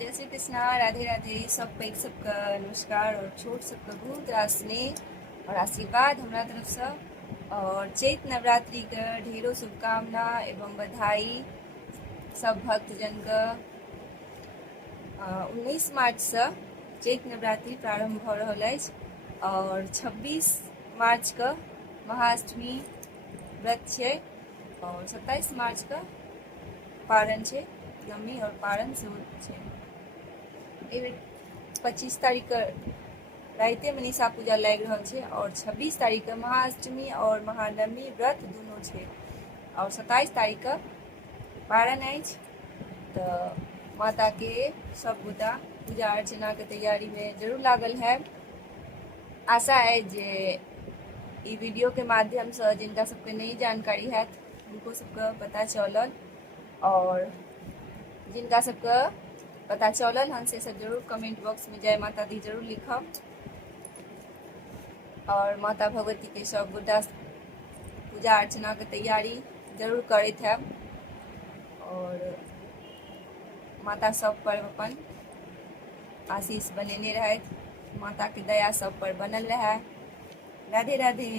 जय श्री कृष्णा, राधे राधे। सब पैघ सबके नमस्कार और छोट सबके बहुत रास स्नेह और आशीर्वाद हमरा तरफ से। और चैत नवरात्रि के ढेरों शुभकामना एवं बधाई सब भक्तजन के। 19 मार्च से चैत नवरात्रि प्रारंभ भ रहल अछि और 26 मार्च के महाअष्टमी व्रत छै और 27 मार्च के पारण छै, नवमी और पारण सेहो छै। 25 तारीख के राइते में निशा पूजा लागि रहल छै और 26 तारीख के महाअष्टमी और महानवमी व्रत दुनू छै और 27 तारीख के पारण अछि। तो माता के सब गोटा पूजा अर्चना के तैयारी में जरूर लागल है। आशा है जे ई वीडियो के माध्यम से जिनका सबके नई जानकारी है उनको सबके पता चलल और जिनका सबके पता चलल हन से सब जरूर कमेंट बॉक्स में जय माता दी जरूर लिखब और माता भगवती के सब गोटा पूजा अर्चना के तैयारी जरूर करते हैं और माता सब पर अपन आशीष बनेने रहे, माता की दया सब पर बनल रहे। राधे राधे।